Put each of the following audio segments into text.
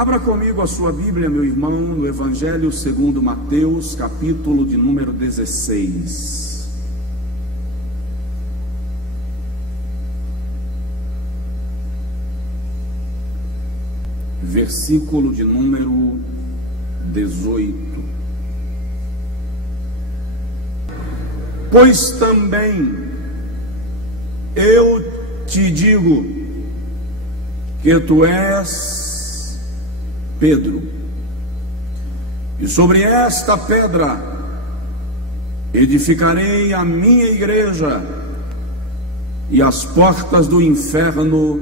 Abra comigo a sua Bíblia, meu irmão, no Evangelho segundo Mateus, capítulo de número 16. Versículo de número 18. Pois também eu te digo que tu és Pedro, e sobre esta pedra edificarei a minha igreja, e as portas do inferno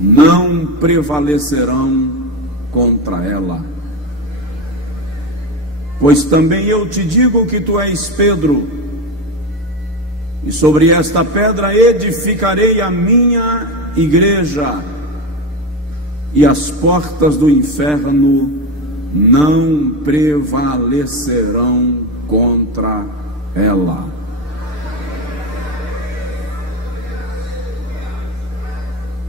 não prevalecerão contra ela. Pois também eu te digo que tu és Pedro, e sobre esta pedra edificarei a minha igreja, e as portas do inferno não prevalecerão contra ela.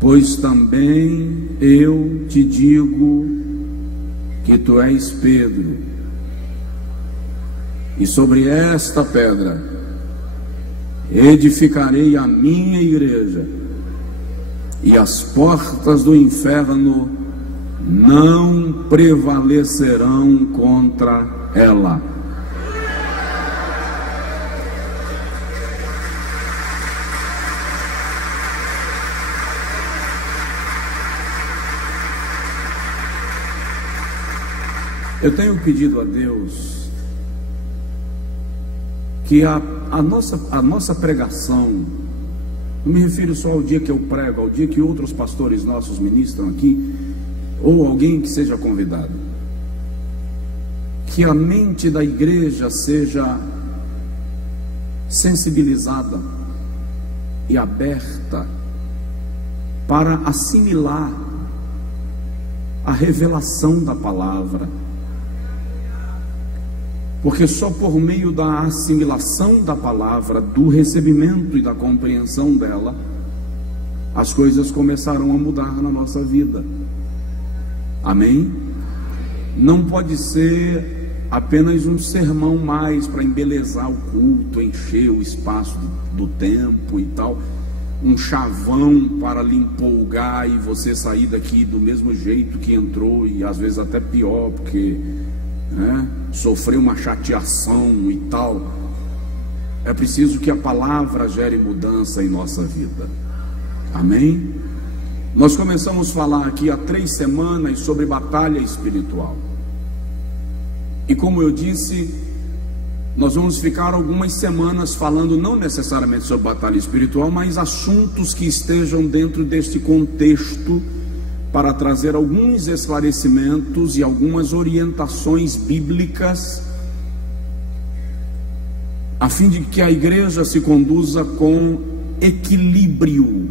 Pois também eu te digo que tu és Pedro, e sobre esta pedra edificarei a minha igreja, e as portas do inferno não prevalecerão contra ela. Eu tenho pedido a Deus que a nossa pregação, não me refiro só ao dia que eu prego, ao dia que outros pastores nossos ministram aqui, ou alguém que seja convidado, que a mente da igreja seja sensibilizada e aberta para assimilar a revelação da palavra, porque só por meio da assimilação da palavra, do recebimento e da compreensão dela, as coisas começarão a mudar na nossa vida. Amém? Não pode ser apenas um sermão mais para embelezar o culto, encher o espaço do tempo e tal, um chavão para lhe empolgar e você sair daqui do mesmo jeito que entrou, e às vezes até pior, porque sofreu uma chateação e tal. É preciso que a palavra gere mudança em nossa vida. Amém? Nós começamos a falar aqui há 3 semanas sobre batalha espiritual, e como eu disse, nós vamos ficar algumas semanas falando não necessariamente sobre batalha espiritual, mas assuntos que estejam dentro deste contexto, para trazer alguns esclarecimentos e algumas orientações bíblicas, a fim de que a igreja se conduza com equilíbrio.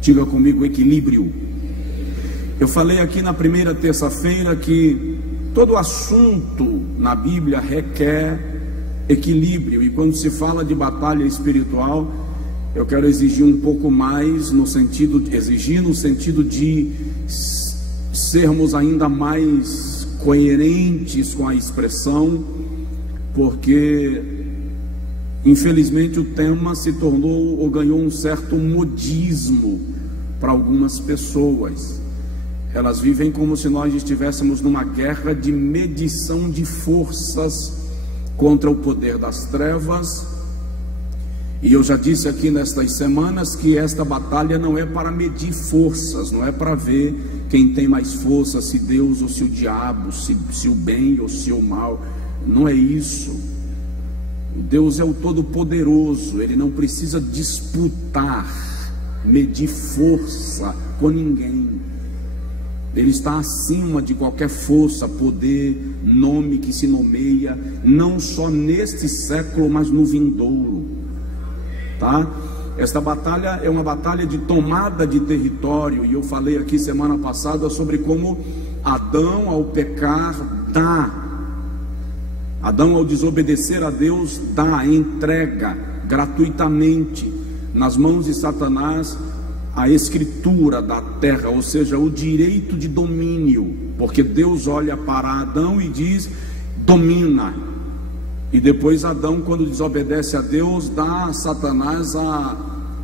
Diga comigo, equilíbrio. Eu falei aqui na primeira terça-feira que todo assunto na Bíblia requer equilíbrio, e quando se fala de batalha espiritual, eu quero exigir um pouco mais, no sentido de sermos ainda mais coerentes com a expressão, porque infelizmente o tema se tornou ou ganhou um certo modismo para algumas pessoas. Elas vivem como se nós estivéssemos numa guerra de medição de forças contra o poder das trevas. E eu já disse aqui nestas semanas que esta batalha não é para medir forças, não é para ver quem tem mais força, se Deus ou se o diabo, se o bem ou se o mal. Não é isso. Deus é o Todo-Poderoso, Ele não precisa disputar, medir força com ninguém. Ele está acima de qualquer força, poder, nome que se nomeia, não só neste século, mas no vindouro. Tá? Esta batalha é uma batalha de tomada de território, e eu falei aqui semana passada sobre como Adão, ao pecar, Adão, ao desobedecer a Deus, entrega gratuitamente nas mãos de Satanás a escritura da terra, ou seja, o direito de domínio. porque Deus olha para Adão e diz: domina. E depois Adão, quando desobedece a Deus, dá a Satanás a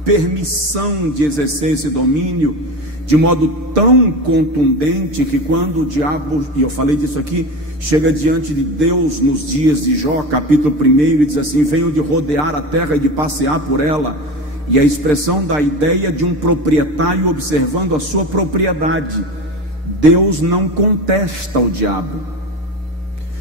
permissão de exercer esse domínio de modo tão contundente que quando o diabo, e eu falei disso aqui, chega diante de Deus nos dias de Jó, capítulo 1, e diz assim: venho de rodear a terra e de passear por ela. E a expressão da ideia de um proprietário observando a sua propriedade. Deus não contesta o diabo.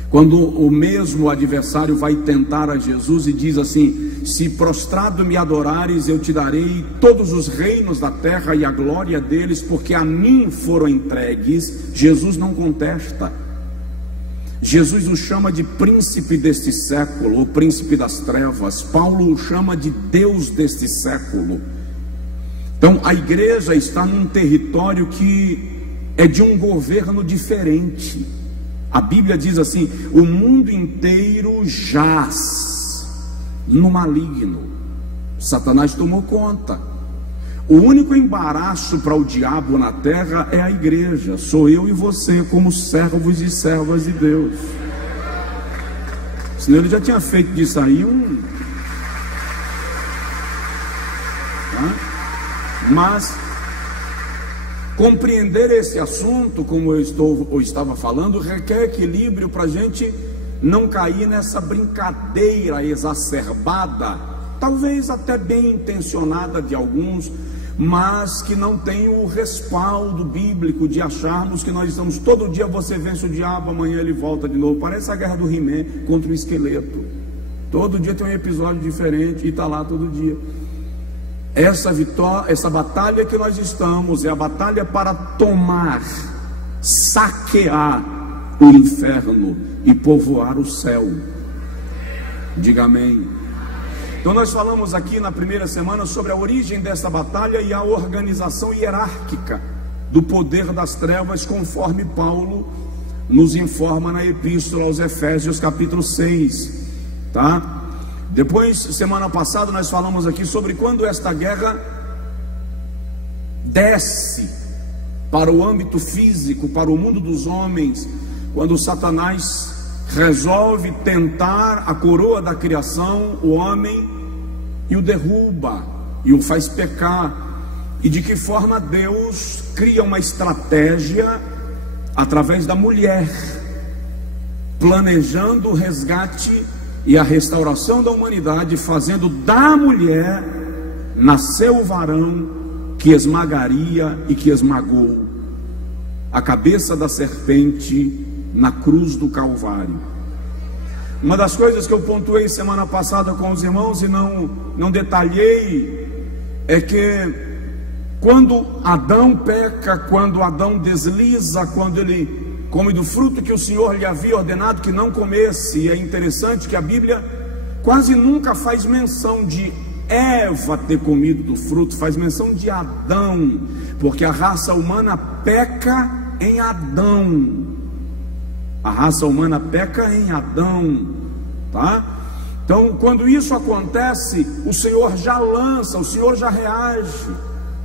Quando o mesmo adversário vai tentar a Jesus e diz assim: se prostrado me adorares, eu te darei todos os reinos da terra e a glória deles, porque a mim foram entregues. Jesus não contesta. Jesus o chama de príncipe deste século, o príncipe das trevas. Paulo o chama de Deus deste século. Então a igreja está num território que é de um governo diferente. A Bíblia diz assim: o mundo inteiro jaz no maligno. Satanás tomou conta. O único embaraço para o diabo na terra é a igreja. Sou eu e você como servos e servas de Deus. Senão ele já tinha feito disso aí Mas compreender esse assunto, como eu estava falando, requer equilíbrio para a gente não cair nessa brincadeira exacerbada, talvez até bem intencionada de alguns, mas que não tem o respaldo bíblico de acharmos que nós estamos todo dia, você vence o diabo, amanhã ele volta de novo. Parece a guerra do He-Man contra o esqueleto. Todo dia tem um episódio diferente e está lá todo dia. Essa batalha que nós estamos é a batalha para tomar, saquear o inferno e povoar o céu. Diga amém. Então nós falamos aqui na primeira semana sobre a origem dessa batalha e a organização hierárquica do poder das trevas, conforme Paulo nos informa na epístola aos Efésios capítulo 6, tá? Depois, semana passada, nós falamos aqui sobre quando esta guerra desce para o âmbito físico, para o mundo dos homens, quando Satanás resolve tentar a coroa da criação, o homem, e o derruba, e o faz pecar. E de que forma Deus cria uma estratégia através da mulher, planejando o resgate e a restauração da humanidade, fazendo da mulher nascer o varão que esmagaria e que esmagou a cabeça da serpente na cruz do Calvário. Uma das coisas que eu pontuei semana passada com os irmãos e não detalhei é que quando Adão peca, quando Adão desliza, quando ele come do fruto que o Senhor lhe havia ordenado que não comesse, e é interessante que a Bíblia quase nunca faz menção de Eva ter comido do fruto, faz menção de Adão, porque a raça humana peca em Adão. A raça humana peca em Adão, tá? Então, quando isso acontece, o Senhor já lança, o Senhor já reage,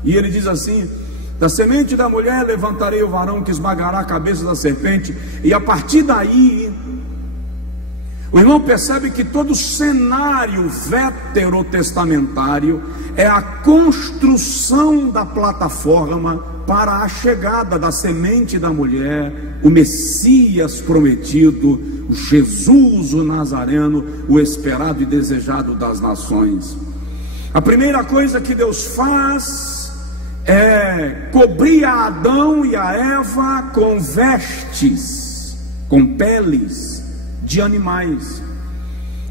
e ele diz assim: da semente da mulher levantarei o varão que esmagará a cabeça da serpente. E a partir daí, o irmão percebe que todo o cenário veterotestamentário é a construção da plataforma para a chegada da semente da mulher, o Messias prometido, o Jesus o Nazareno, o esperado e desejado das nações. A primeira coisa que Deus faz é cobrir a Adão e a Eva com vestes, com peles de animais.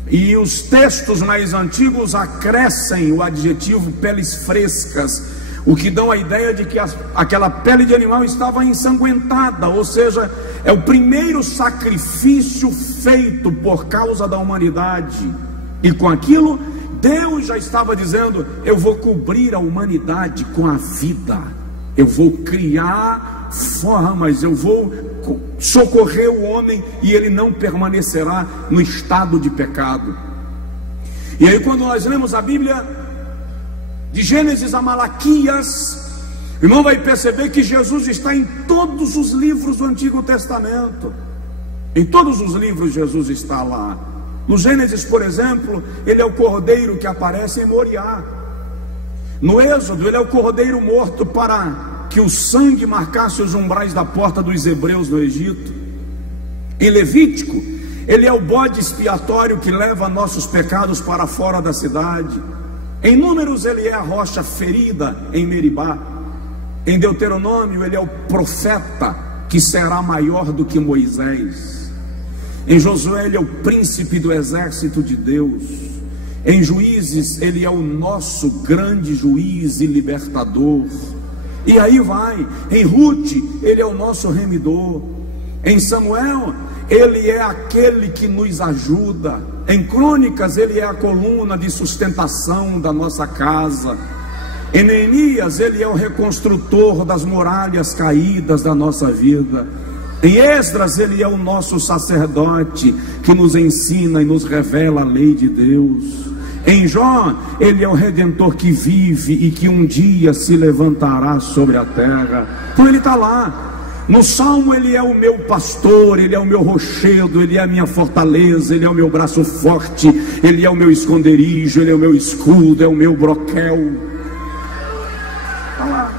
E os textos mais antigos acrescem o adjetivo peles frescas, o que dão a ideia de que aquela pele de animal estava ensanguentada, ou seja, é o primeiro sacrifício feito por causa da humanidade. E com aquilo, Deus já estava dizendo: eu vou cobrir a humanidade com a vida, eu vou criar formas, eu vou socorrer o homem e ele não permanecerá no estado de pecado. E aí, quando nós lemos a Bíblia, de Gênesis a Malaquias, O irmão vai perceber que Jesus está em todos os livros do Antigo Testamento. Em todos os livros Jesus está lá. No Gênesis, por exemplo, ele é o cordeiro que aparece em Moriá. No Êxodo, ele é o cordeiro morto para que o sangue marcasse os umbrais da porta dos hebreus no Egito. Em Levítico, ele é o bode expiatório que leva nossos pecados para fora da cidade. Em Números, ele é a rocha ferida em Meribá. Em Deuteronômio, ele é o profeta que será maior do que Moisés. Em Josué, ele é o príncipe do exército de Deus. Em Juízes, ele é o nosso grande juiz e libertador. E aí vai. Em Ruth, ele é o nosso remidor. Em Samuel, ele é aquele que nos ajuda. Em Crônicas, ele é a coluna de sustentação da nossa casa. Em Neemias, ele é o reconstrutor das muralhas caídas da nossa vida. Em Esdras, ele é o nosso sacerdote que nos ensina e nos revela a lei de Deus. Em Jó, ele é o redentor que vive e que um dia se levantará sobre a terra. Então ele está lá. No Salmo, ele é o meu pastor, ele é o meu rochedo, ele é a minha fortaleza, ele é o meu braço forte, ele é o meu esconderijo, ele é o meu escudo, é o meu broquel. Está lá.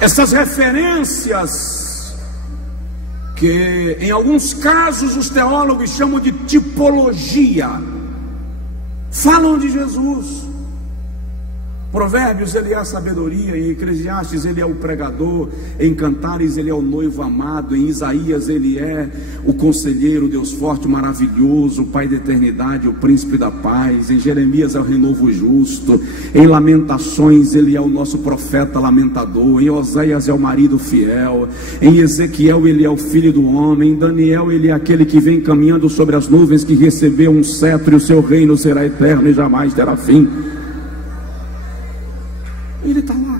Essas referências, que em alguns casos os teólogos chamam de tipologia, falam de Jesus. Provérbios, ele é a sabedoria. Em Eclesiastes, ele é o pregador. Em Cantares, ele é o noivo amado. Em Isaías, ele é o conselheiro, Deus forte, maravilhoso, o Pai da eternidade, o príncipe da paz. Em Jeremias, é o renovo justo. Em Lamentações, ele é o nosso profeta lamentador. Em Oséias, é o marido fiel. Em Ezequiel, ele é o filho do homem. Em Daniel, ele é aquele que vem caminhando sobre as nuvens, que recebeu um cetro, e o seu reino será eterno e jamais terá fim. Ele está lá.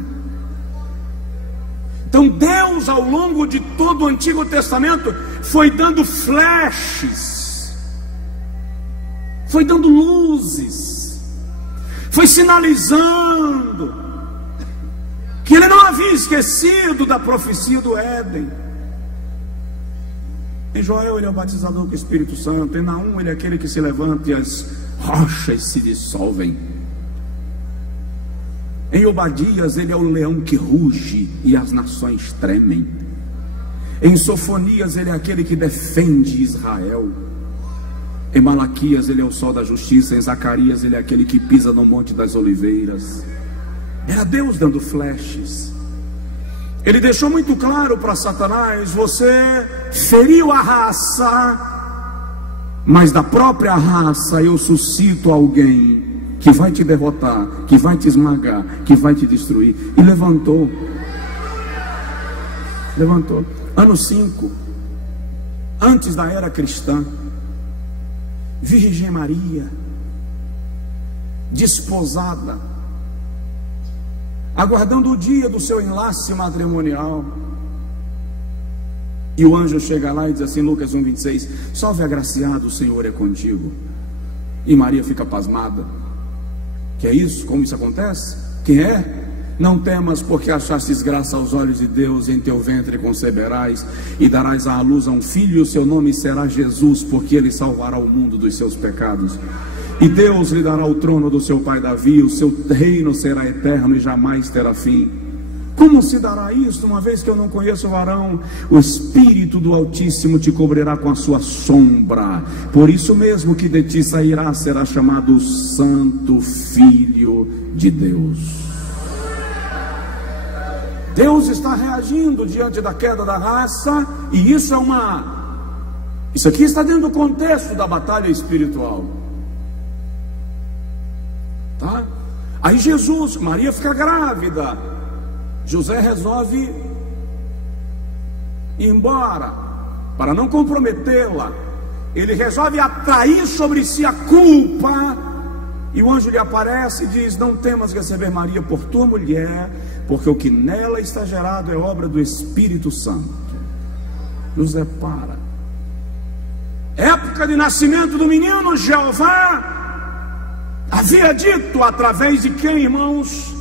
Então Deus, ao longo de todo o Antigo Testamento, foi dando flashes, foi dando luzes, foi sinalizando que ele não havia esquecido da profecia do Éden. Em Joel, ele é o batizador com o Espírito Santo. Em Naum, ele é aquele que se levanta e as rochas se dissolvem. Em Obadias, ele é o leão que ruge e as nações tremem. Em Sofonias, ele é aquele que defende Israel. Em Malaquias, ele é o sol da justiça. Em Zacarias, ele é aquele que pisa no monte das oliveiras. Era Deus dando flashes. Ele deixou muito claro para Satanás: você feriu a raça, mas da própria raça eu suscito alguém que vai te derrotar, que vai te esmagar, que vai te destruir. E levantou. Ano 5, antes da era cristã, Virgem Maria, desposada, aguardando o dia do seu enlace matrimonial. E o anjo chega lá e diz assim, Lucas 1:26, salve agraciado, o Senhor é contigo. E Maria fica pasmada. Que é isso? Como isso acontece? Quem é? Não temas, porque achastes graça aos olhos de Deus. Em teu ventre conceberás e darás à luz a um filho, e o seu nome será Jesus, porque ele salvará o mundo dos seus pecados. E Deus lhe dará o trono do seu pai Davi, o seu reino será eterno e jamais terá fim. Como se dará isso, uma vez que eu não conheço o varão? O Espírito do Altíssimo te cobrirá com a sua sombra. Por isso mesmo que de ti sairá, será chamado o Santo Filho de Deus. Deus está reagindo diante da queda da raça. E isso isso aqui está dentro do contexto da batalha espiritual, tá? Aí Maria fica grávida. José resolve ir embora para não comprometê-la. Ele resolve atrair sobre si a culpa. E o anjo lhe aparece e diz: não temas receber Maria por tua mulher, porque o que nela está gerado é obra do Espírito Santo. José para. Época época de nascimento do menino, Jeová havia dito através de quem, irmãos?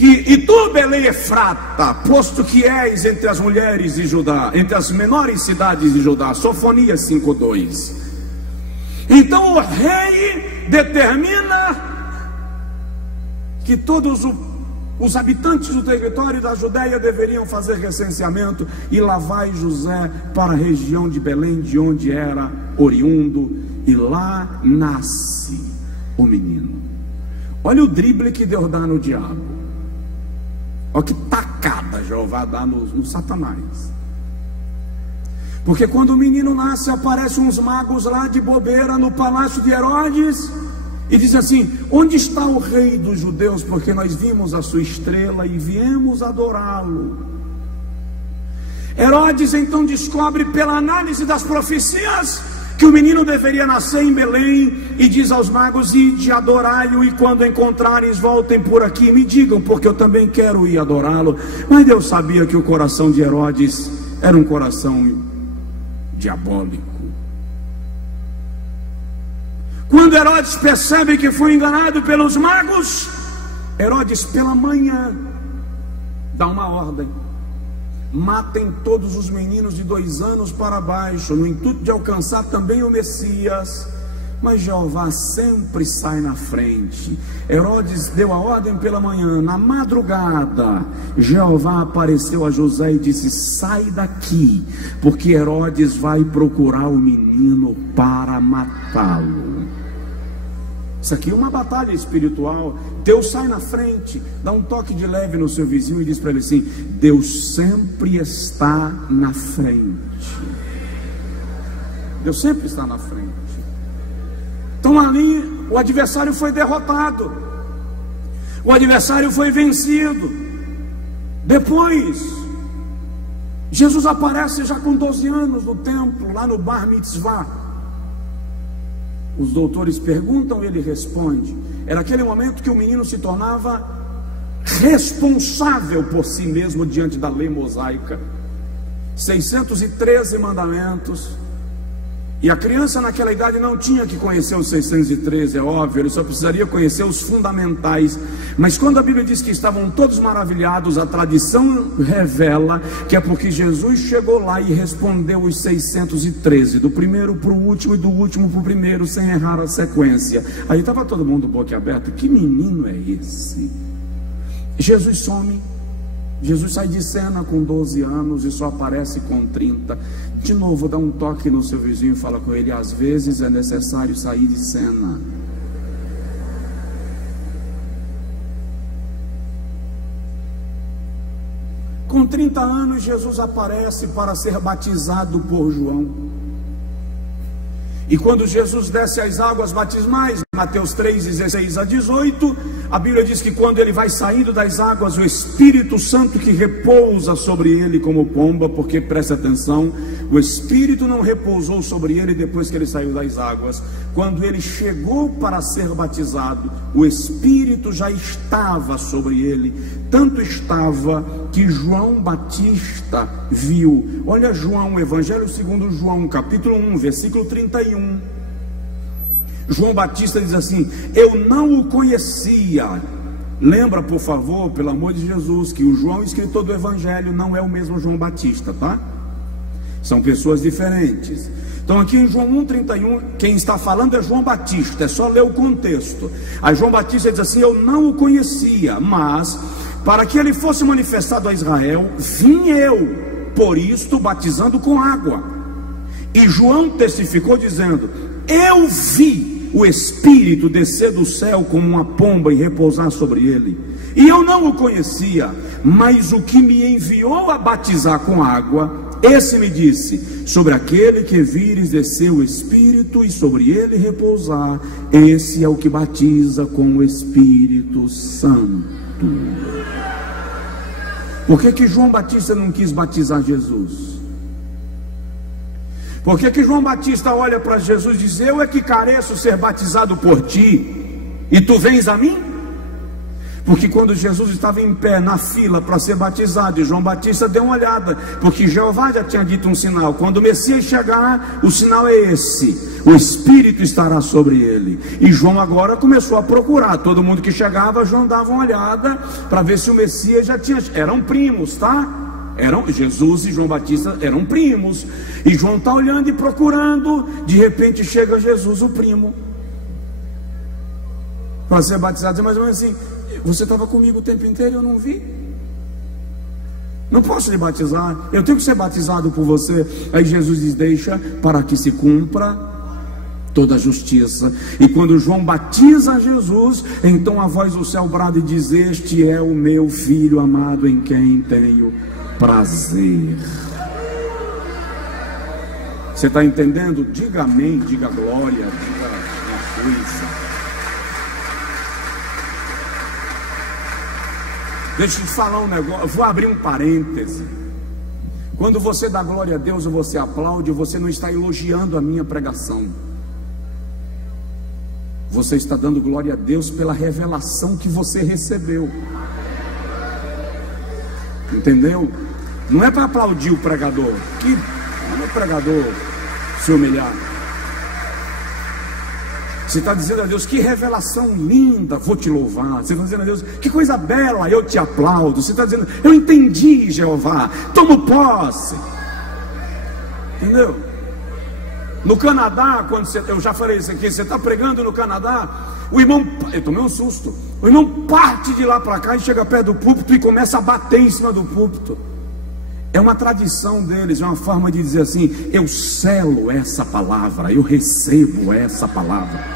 E tu, Belém Efrata, posto que és entre as mulheres de Judá, entre as menores cidades de Judá, Sofonias 5:2. Então o rei determina que todos os habitantes do território da Judéia deveriam fazer recenseamento, e lá vai José para a região de Belém, de onde era oriundo, e lá nasce o menino. Olha o drible que Deus dá no diabo. Olha que tacada Jeová dá no Satanás. Porque quando o menino nasce, aparecem uns magos lá de bobeira no palácio de Herodes e diz assim: onde está o rei dos judeus? Porque nós vimos a sua estrela e viemos adorá-lo. Herodes então descobre, pela análise das profecias, que o menino deveria nascer em Belém, e diz aos magos: ide adorai-o, e quando encontrares, voltem por aqui e me digam, porque eu também quero ir adorá-lo. Mas Deus sabia que o coração de Herodes era um coração diabólico. Quando Herodes percebe que foi enganado pelos magos, Herodes pela manhã dá uma ordem: matem todos os meninos de 2 anos para baixo, no intuito de alcançar também o Messias. Mas Jeová sempre sai na frente. Herodes deu a ordem pela manhã. Na madrugada, Jeová apareceu a José e disse: sai daqui, porque Herodes vai procurar o menino para matá-lo. Isso aqui é uma batalha espiritual. Deus sai na frente, dá um toque de leve no seu vizinho e diz para ele assim: Deus sempre está na frente. Deus sempre está na frente. Então ali o adversário foi derrotado, o adversário foi vencido. Depois Jesus aparece já com 12 anos no templo, lá no Bar Mitzvah. Os doutores perguntam, ele responde. Era aquele momento que o menino se tornava responsável por si mesmo diante da lei mosaica. 613 mandamentos. E a criança naquela idade não tinha que conhecer os 613, é óbvio, ele só precisaria conhecer os fundamentais. Mas quando a Bíblia diz que estavam todos maravilhados, a tradição revela que é porque Jesus chegou lá e respondeu os 613, do primeiro para o último e do último para o primeiro, sem errar a sequência. Aí estava todo mundo boca aberta: que menino é esse? Jesus some. Jesus sai de cena com 12 anos e só aparece com 30. De novo, dá um toque no seu vizinho e fala com ele: às vezes é necessário sair de cena. Com 30 anos, Jesus aparece para ser batizado por João. E quando Jesus desce às águas batismais, Mateus 3, 16 a 18, a Bíblia diz que quando ele vai saindo das águas, o Espírito Santo que repousa sobre ele como pomba, porque presta atenção, o Espírito não repousou sobre ele depois que ele saiu das águas. Quando ele chegou para ser batizado, o Espírito já estava sobre ele, tanto estava que João Batista viu. Olha João, Evangelho segundo João, capítulo 1, versículo 31. João Batista diz assim: eu não o conhecia. Lembra, por favor, pelo amor de Jesus, que o João, escritor do Evangelho, não é o mesmo João Batista, tá? São pessoas diferentes. Então aqui em João 1,31, quem está falando é João Batista, é só ler o contexto. Aí João Batista diz assim: eu não o conhecia, mas para que ele fosse manifestado a Israel, vim eu, por isto, batizando com água. E João testificou dizendo: eu vi o Espírito descer do céu como uma pomba e repousar sobre ele. E eu não o conhecia, mas o que me enviou a batizar com água, esse me disse: sobre aquele que vires descer o Espírito e sobre ele repousar, esse é o que batiza com o Espírito Santo. Por que João Batista não quis batizar Jesus? Por que João Batista olha para Jesus e diz: eu é que careço ser batizado por ti, e tu vens a mim? Porque quando Jesus estava em pé na fila para ser batizado, e João Batista deu uma olhada, porque Jeová já tinha dito um sinal: quando o Messias chegar, o sinal é esse, o Espírito estará sobre ele. E João agora começou a procurar, todo mundo que chegava, João dava uma olhada para ver se o Messias já tinha, eram primos, tá? Jesus e João Batista eram primos, e João está olhando e procurando, de repente chega Jesus, o primo, para ser batizado, mais ou menos assim: você estava comigo o tempo inteiro e eu não vi, não posso lhe batizar, eu tenho que ser batizado por você. Aí Jesus diz: deixa para que se cumpra toda a justiça. E quando João batiza Jesus, então a voz do céu brada e diz: este é o meu filho amado, em quem tenho prazer. Você está entendendo? Diga amém, diga glória, diga uma coisa. Deixa eu te falar um negócio, eu vou abrir um parêntese. Quando você dá glória a Deus ou você aplaude, você não está elogiando a minha pregação, você está dando glória a Deus pela revelação que você recebeu. Entendeu? Não é para aplaudir o pregador, que não é o pregador se humilhar. Você está dizendo a Deus: que revelação linda, vou te louvar. Você está dizendo a Deus: que coisa bela, eu te aplaudo. Você está dizendo: eu entendi, Jeová, tomo posse. Entendeu? No Canadá, quando eu já falei isso aqui, você está pregando no Canadá, o irmão, eu tomei um susto, o irmão parte de lá para cá e chega perto do púlpito e começa a bater em cima do púlpito. É uma tradição deles, é uma forma de dizer assim: eu selo essa palavra, eu recebo essa palavra.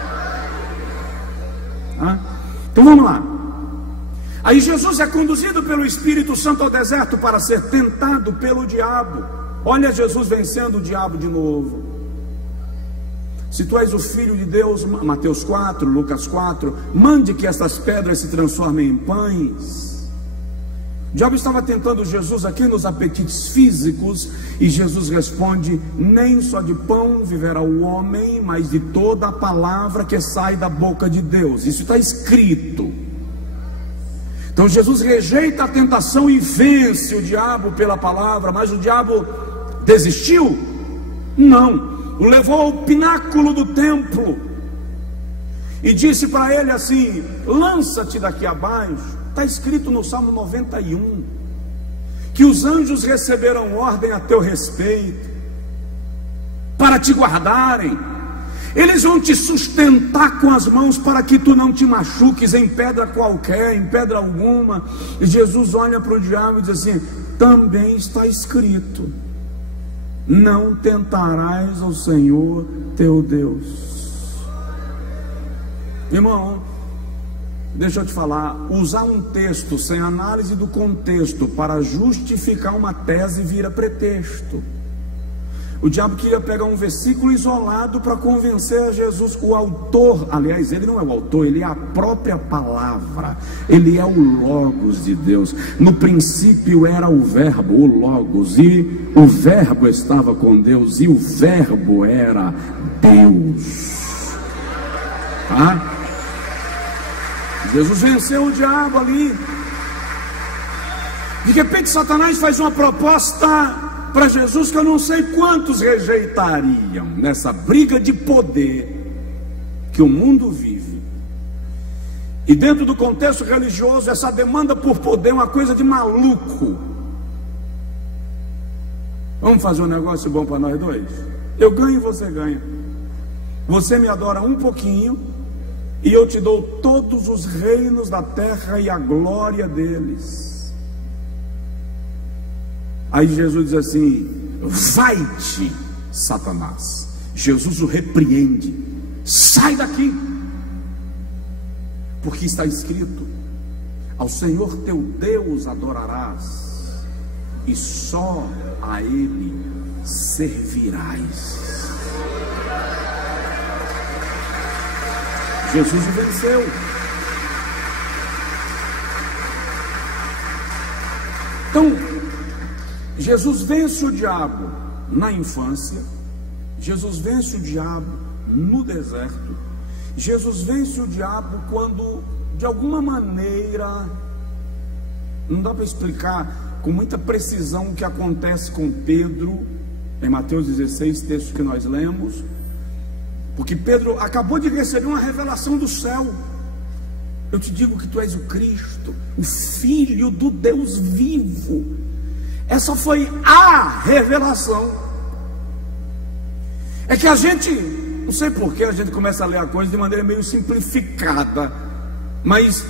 Então vamos lá. Aí Jesus é conduzido pelo Espírito Santo ao deserto para ser tentado pelo diabo. Olha Jesus vencendo o diabo de novo. Se tu és o Filho de Deus, Mateus 4, Lucas 4, mande que estas pedras se transformem em pães. O diabo estava tentando Jesus aqui nos apetites físicos, e Jesus responde: nem só de pão viverá o homem, mas de toda a palavra que sai da boca de Deus. Isso está escrito. Então Jesus rejeita a tentação e vence o diabo pela palavra. Mas o diabo desistiu? Não. O levou ao pináculo do templo e disse para ele assim: lança-te daqui abaixo. Está escrito no Salmo 91 que os anjos receberam ordem a teu respeito para te guardarem. Eles vão te sustentar com as mãos para que tu não te machuques em pedra qualquer, em pedra alguma. E Jesus olha para o diabo e diz assim: também está escrito: não tentarás ao Senhor teu Deus. Irmão, deixa eu te falar, usar um texto sem análise do contexto para justificar uma tese vira pretexto. O diabo queria pegar um versículo isolado para convencer a Jesus. O autor, aliás, ele não é o autor, ele é a própria palavra, ele é o Logos de Deus. No princípio era o Verbo, o Logos, e o Verbo estava com Deus, e o Verbo era Deus. Jesus venceu o diabo ali. De repente Satanás faz uma proposta para Jesus que eu não sei quantos rejeitariam nessa briga de poder que o mundo vive. E dentro do contexto religioso, essa demanda por poder é uma coisa de maluco. Vamos fazer um negócio bom para nós dois? Eu ganho e você ganha. Você me adora um pouquinho e eu te dou todos os reinos da terra e a glória deles. Aí Jesus diz assim: vai-te, Satanás. Jesus o repreende: sai daqui, porque está escrito: ao Senhor teu Deus adorarás, e só a Ele servirás. Jesus o venceu. Então, Jesus vence o diabo na infância, Jesus vence o diabo no deserto, Jesus vence o diabo quando de alguma maneira, não dá para explicar com muita precisão o que acontece com Pedro, em Mateus 16, texto que nós lemos, porque Pedro acabou de receber uma revelação do céu. Eu te digo que tu és o Cristo, o Filho do Deus vivo. Essa foi a revelação. É que a gente, não sei porquê, a gente começa a ler a coisa de maneira meio simplificada, mas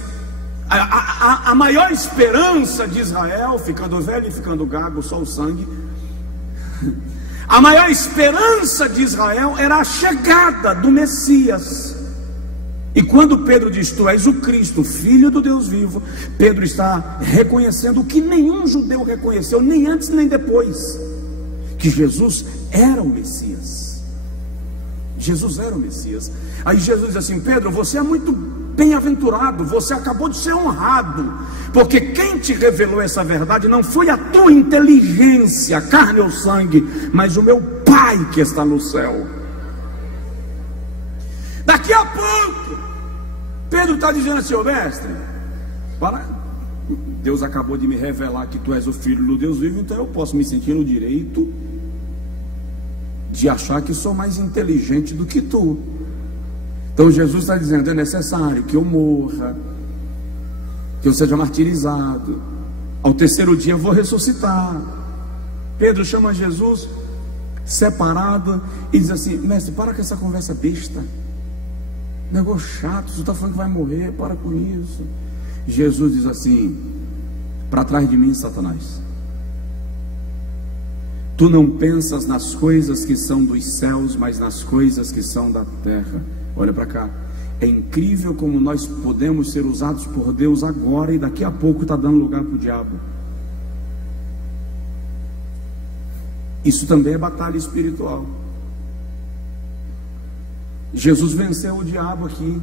a maior esperança de Israel, ficando velho e ficando gago, só o sangue, a maior esperança de Israel era a chegada do Messias. E quando Pedro diz, tu és o Cristo, Filho do Deus vivo, Pedro está reconhecendo o que nenhum judeu reconheceu, nem antes nem depois, que Jesus era o Messias. Jesus era o Messias. Aí Jesus diz assim, Pedro, você é muito bem-aventurado, você acabou de ser honrado, porque quem te revelou essa verdade não foi a tua inteligência, carne ou sangue, mas o meu Pai que está no céu. Daqui a pouco Pedro está dizendo assim, ô mestre, Deus acabou de me revelar que tu és o Filho do Deus vivo, então eu posso me sentir no direito de achar que sou mais inteligente do que tu. Então Jesus está dizendo, é necessário que eu morra, que eu seja martirizado, ao terceiro dia eu vou ressuscitar. Pedro chama Jesus separado e diz assim, mestre, para com essa conversa besta, negócio chato, você está falando que vai morrer, para com isso. Jesus diz assim, para trás de mim, Satanás, tu não pensas nas coisas que são dos céus, mas nas coisas que são da terra. Olha para cá, é incrível como nós podemos ser usados por Deus agora e daqui a pouco está dando lugar para o diabo. Isso também é batalha espiritual. Jesus venceu o diabo aqui.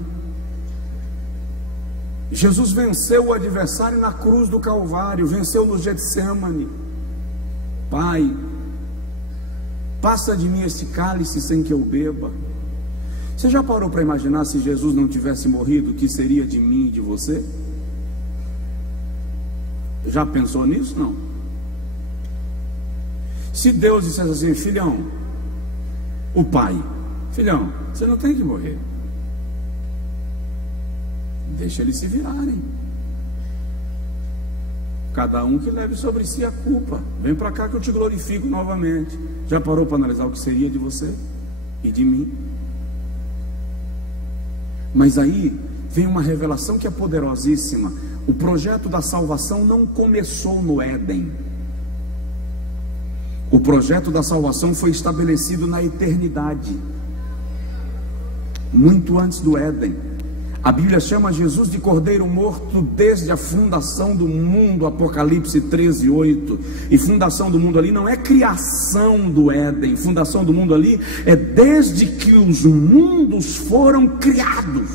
Jesus venceu o adversário na cruz do Calvário, venceu no Getsêmani. Pai, passa de mim este cálice sem que eu beba. Você já parou para imaginar se Jesus não tivesse morrido, o que seria de mim e de você? Já pensou nisso? Não. Se Deus dissesse assim, filhão, o pai, filhão, você não tem que morrer, deixa eles se virarem, cada um que leve sobre si a culpa, vem para cá que eu te glorifico novamente. Já parou para analisar o que seria de você e de mim? Mas aí vem uma revelação que é poderosíssima. O projeto da salvação não começou no Éden. O projeto da salvação foi estabelecido na eternidade, muito antes do Éden. A Bíblia chama Jesus de Cordeiro morto desde a fundação do mundo, Apocalipse 13:8. E fundação do mundo ali não é criação do Éden, fundação do mundo ali é desde que os mundos foram criados.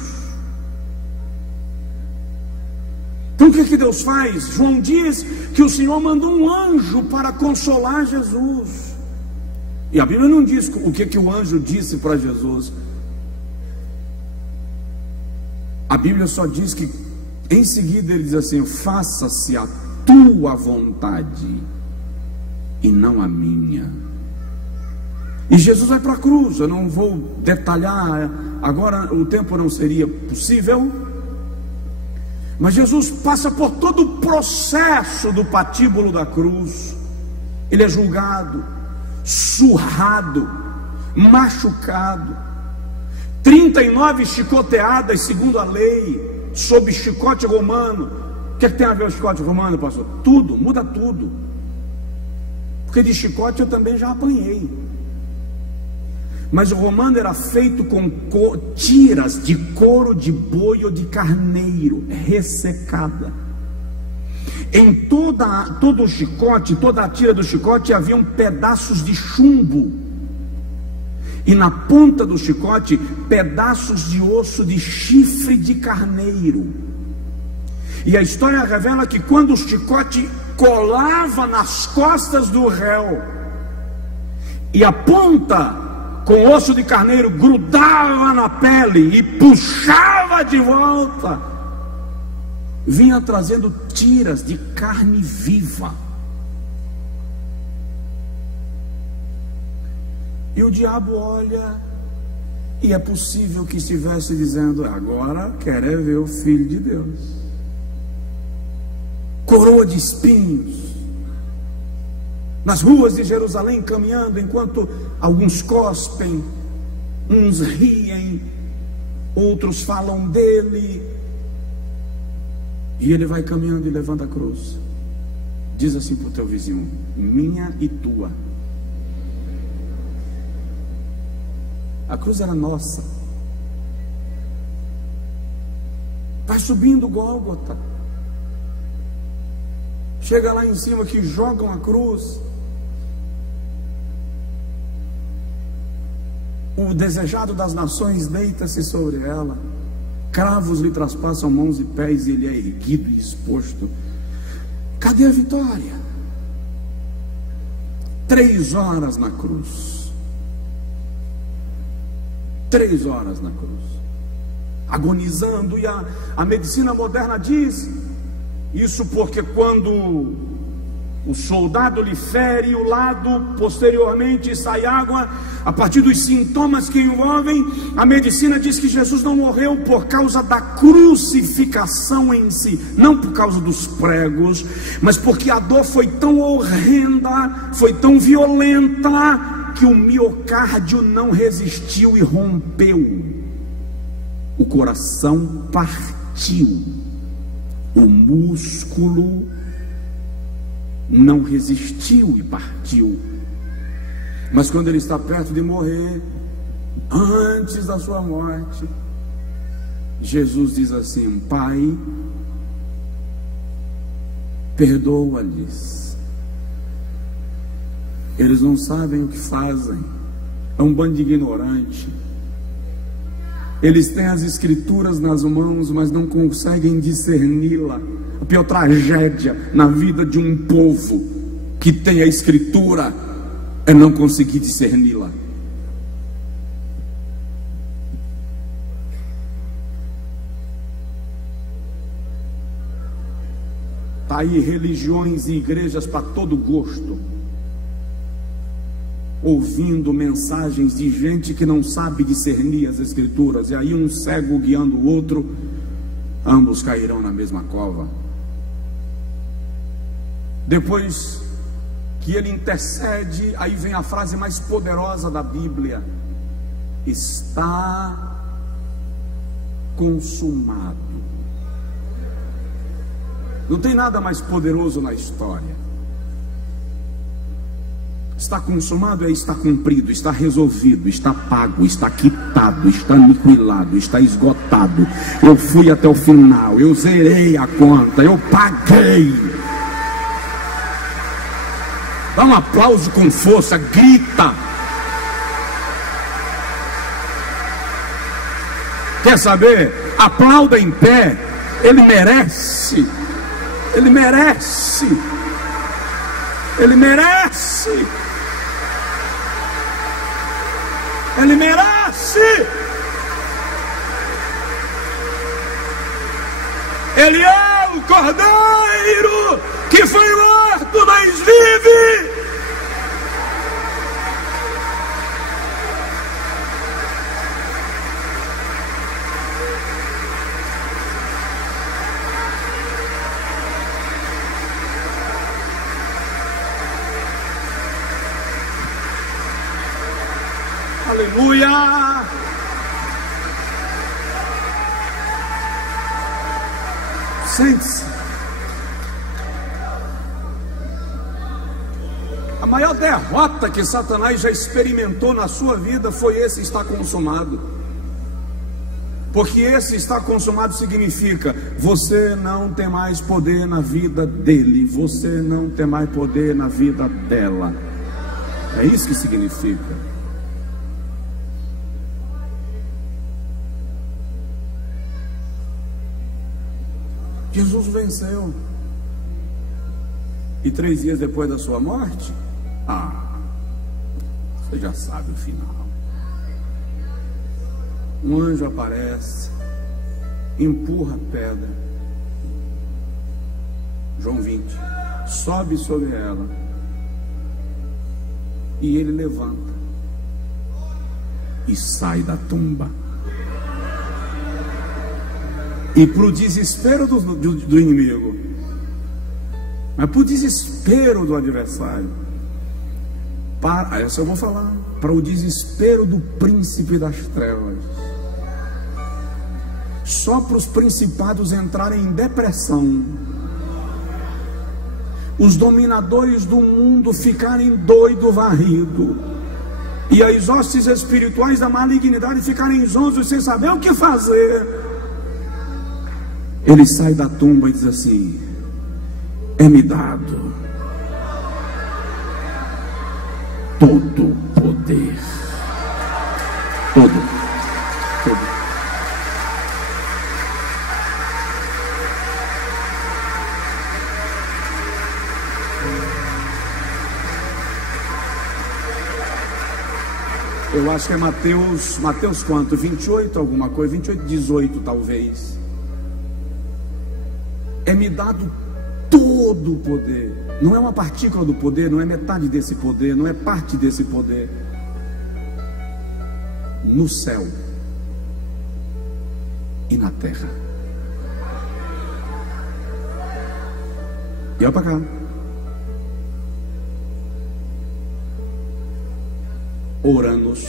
Então o que Deus faz? João diz que o Senhor mandou um anjo para consolar Jesus. E a Bíblia não diz o que o anjo disse para Jesus. A Bíblia só diz que em seguida ele diz assim, faça-se a tua vontade e não a minha. E Jesus vai para a cruz. Eu não vou detalhar agora, o tempo não seria possível, mas Jesus passa por todo o processo do patíbulo da cruz. Ele é julgado, surrado, machucado, 39 chicoteadas segundo a lei, sob chicote romano. O que tem a ver o chicote romano, pastor? Tudo, muda tudo, porque de chicote eu também já apanhei. Mas o romano era feito com tiras de couro de boi ou de carneiro, ressecada. Em todo o chicote, toda a tira do chicote, haviam pedaços de chumbo. E na ponta do chicote, pedaços de osso de chifre de carneiro. E a história revela que quando o chicote colava nas costas do réu, e a ponta com osso de carneiro grudava na pele e puxava de volta, vinha trazendo tiras de carne viva. E o diabo olha, e é possível que estivesse dizendo: agora quer é ver o Filho de Deus. Coroa de espinhos, nas ruas de Jerusalém caminhando, enquanto alguns cospem, uns riem, outros falam dele, e ele vai caminhando e levanta a cruz. Diz assim para o teu vizinho: minha e tua. A cruz era nossa. Vai subindo Gólgota, chega lá em cima que jogam a cruz. O desejado das nações deita-se sobre ela, cravos lhe traspassam mãos e pés, e ele é erguido e exposto. Cadê a vitória? 3 horas na cruz. 3 horas na cruz, agonizando. E a medicina moderna diz isso porque quando o soldado lhe fere o lado, posteriormente sai água, a partir dos sintomas que envolvem, a medicina diz que Jesus não morreu por causa da crucificação em si, não por causa dos pregos, mas porque a dor foi tão horrenda, foi tão violenta, que o miocárdio não resistiu e rompeu. O coração partiu. O músculo não resistiu e partiu. Mas quando ele está perto de morrer, antes da sua morte, Jesus diz assim: Pai, perdoa-lhes. Eles não sabem o que fazem. É um bando de ignorante. Eles têm as escrituras nas mãos, mas não conseguem discerni-la. A pior tragédia na vida de um povo que tem a escritura é não conseguir discerni-la. Está aí religiões e igrejas para todo gosto, ouvindo mensagens de gente que não sabe discernir as escrituras, e aí um cego guiando o outro, ambos cairão na mesma cova. Depois que ele intercede, aí vem a frase mais poderosa da Bíblia: está consumado. Não tem nada mais poderoso na história. Está consumado é está cumprido, está resolvido, está pago, está quitado, está aniquilado, está esgotado. Eu fui até o final, eu zerei a conta, eu paguei. Dá um aplauso com força, grita. Quer saber? Aplauda em pé. Ele merece. Ele merece. Ele merece. Ele merece. Ele é o Cordeiro que foi morto, mas vive. Aleluia! Sente-se. A maior derrota que Satanás já experimentou na sua vida foi esse: está consumado. Porque esse está consumado significa: você não tem mais poder na vida dele, você não tem mais poder na vida dela. É isso que significa. Jesus venceu. E 3 dias depois da sua morte, você já sabe o final. Um anjo aparece, empurra a pedra, João 20. Sobe sobre ela. E ele levanta e sai da tumba. E para o desespero do inimigo, mas para o desespero do adversário, essa eu vou falar, para o desespero do príncipe das trevas, só para os principados entrarem em depressão, os dominadores do mundo ficarem doido, varrido, e as hostes espirituais da malignidade ficarem zonzos sem saber o que fazer. Ele sai da tumba e diz assim: é-me dado todo o poder, todo. Eu acho que é Mateus quanto? 28 alguma coisa, 28, 18 talvez. É-me dado todo o poder. Não é uma partícula do poder, não é metade desse poder, não é parte desse poder. No céu e na terra. E olha para cá. Oranos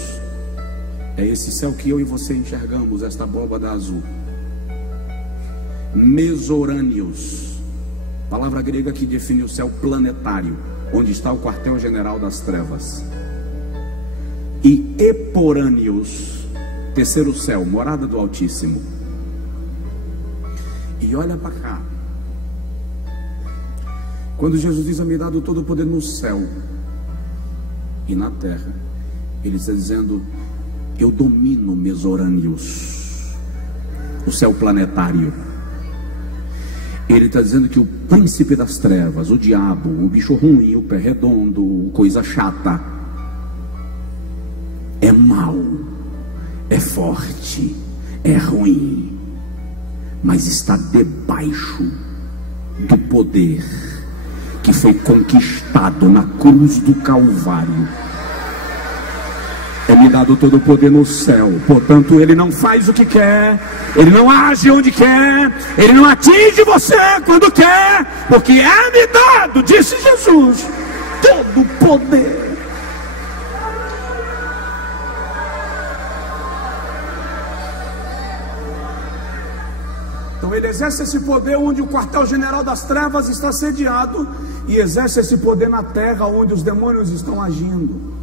é esse céu que eu e você enxergamos, esta abóbada azul. Mesorâneos, palavra grega que define o céu planetário, onde está o quartel-general das trevas. E eporâneos, terceiro céu, morada do Altíssimo. E olha para cá. Quando Jesus diz: me dado todo o poder no céu e na terra, ele está dizendo: eu domino Mesorâneos, o céu planetário. Ele está dizendo que o príncipe das trevas, o diabo, o bicho ruim, o pé redondo, coisa chata, é mau, é forte, é ruim, mas está debaixo do poder que foi conquistado na cruz do Calvário. É-me dado todo o poder no céu, portanto ele não faz o que quer, ele não age onde quer, ele não atinge você quando quer, porque é-me dado, disse Jesus, todo o poder. Então ele exerce esse poder onde o quartel-general das trevas está sediado, e exerce esse poder na terra onde os demônios estão agindo.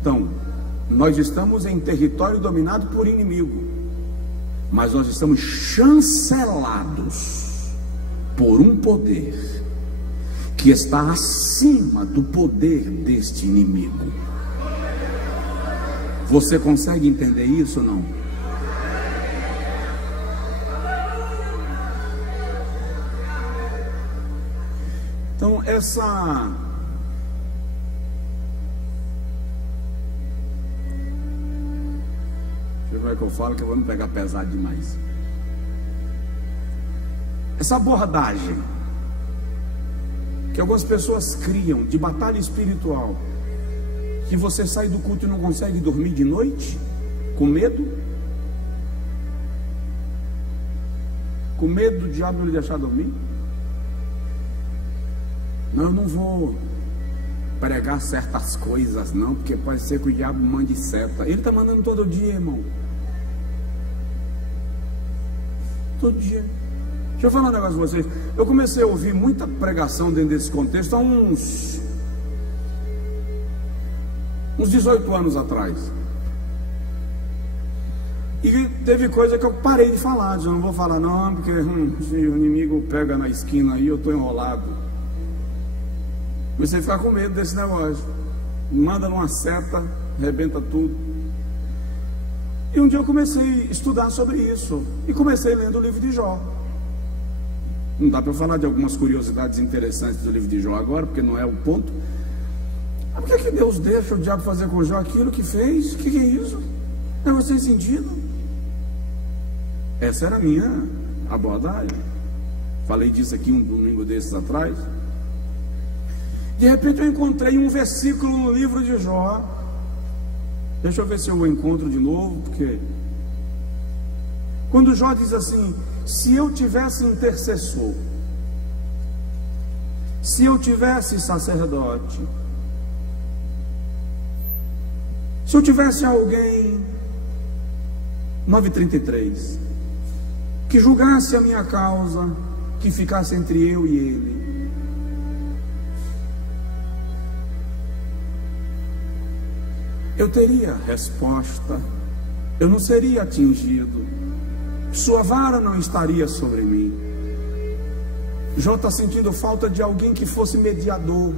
Então, nós estamos em território dominado por inimigo, mas nós estamos chancelados por um poder que está acima do poder deste inimigo. Você consegue entender isso ou não? Então essa como é que eu falo, que eu vou não pegar pesado demais. Essa abordagem que algumas pessoas criam de batalha espiritual, que você sai do culto e não consegue dormir de noite, com medo do diabo lhe deixar dormir. Não, eu não vou pregar certas coisas não, porque pode ser que o diabo mande seta. Ele está mandando todo dia, irmão. Todo dia. Deixa eu falar um negócio com vocês. Eu comecei a ouvir muita pregação dentro desse contexto há uns 18 anos atrás. E teve coisa que eu parei de falar. Eu não vou falar não, porque se o inimigo pega na esquina aí, eu estou enrolado. Comecei a ficar com medo desse negócio. Manda numa seta, arrebenta tudo. E um dia eu comecei a estudar sobre isso. E comecei lendo o livro de Jó. Não dá para eu falar de algumas curiosidades interessantes do livro de Jó agora, porque não é o ponto. Mas por que Deus deixa o diabo fazer com Jó aquilo que fez? O que é isso? É você sentido? Essa era a minha abordagem. Falei disso aqui um domingo desses atrás. De repente eu encontrei um versículo no livro de Jó. Deixa eu ver se eu o encontro de novo, porque quando Jó diz assim: se eu tivesse intercessor, se eu tivesse sacerdote, se eu tivesse alguém, 9:33, que julgasse a minha causa, que ficasse entre eu e ele, eu teria resposta, eu não seria atingido, sua vara não estaria sobre mim. Jó está sentindo falta de alguém que fosse mediador.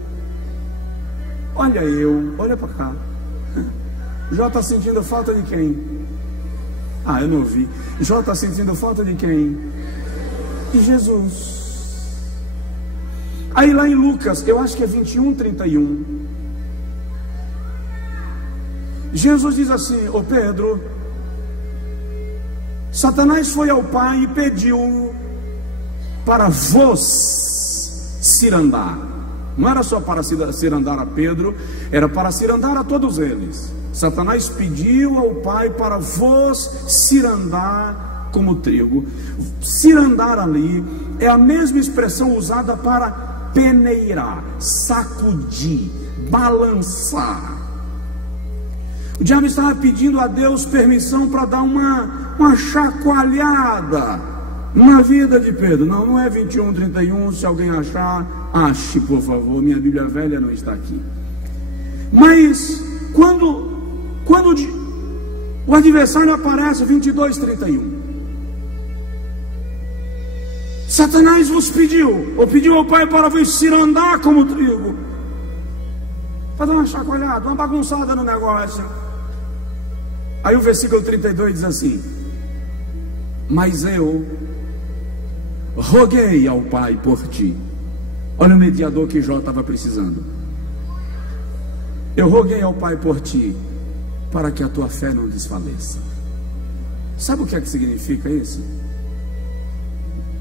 Olha olha para cá. Jó está sentindo falta de quem? Eu não ouvi. Jó está sentindo falta de quem? De Jesus. Aí lá em Lucas, eu acho que é 21:31, Jesus diz assim: ô Pedro, Satanás foi ao Pai e pediu para vos cirandar. Não era só para cirandar a Pedro, era para cirandar a todos eles. Satanás pediu ao Pai para vos cirandar como trigo. Cirandar ali é a mesma expressão usada para peneirar, sacudir, balançar. O diabo estava pedindo a Deus permissão para dar uma chacoalhada na vida de Pedro. Não é 21:31, se alguém achar, ache por favor, minha Bíblia velha não está aqui. Mas quando o adversário aparece, 22:31, Satanás vos pediu ao Pai para vos cirandar como trigo, para dar uma chacoalhada, uma bagunçada no negócio. Aí o versículo 32 diz assim: mas eu roguei ao Pai por ti. Olha o mediador que Jó estava precisando. Eu roguei ao Pai por ti, para que a tua fé não desfaleça. Sabe o que é que significa isso?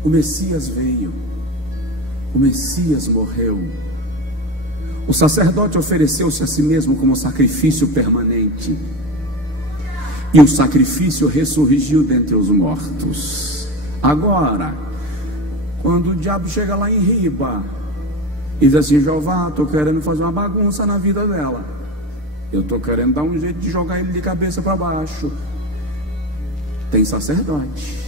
O Messias veio, o Messias morreu, o sacerdote ofereceu-se a si mesmo como sacrifício permanente, e o sacrifício ressurgiu dentre os mortos. Agora, quando o diabo chega lá em riba e diz assim: Jeová, estou querendo fazer uma bagunça na vida dela, eu estou querendo dar um jeito de jogar ele de cabeça para baixo, tem sacerdote.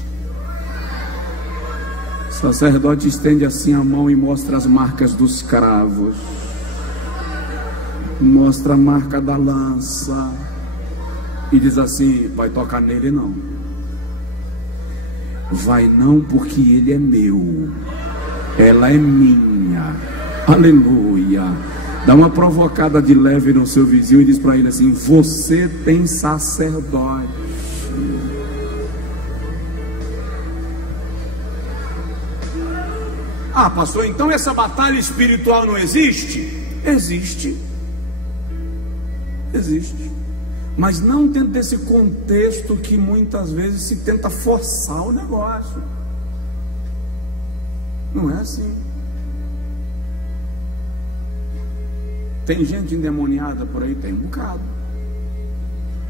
O sacerdote estende assim a mão e mostra as marcas dos cravos, mostra a marca da lança, e diz assim: vai tocar nele não. Vai não, porque ele é meu, ela é minha. Aleluia. Dá uma provocada de leve no seu vizinho e diz para ele assim: você tem sacerdote. Pastor, então essa batalha espiritual não existe? Existe, mas não dentro desse contexto que muitas vezes se tenta forçar o negócio. Não é assim. Tem gente endemoniada por aí? Tem um bocado.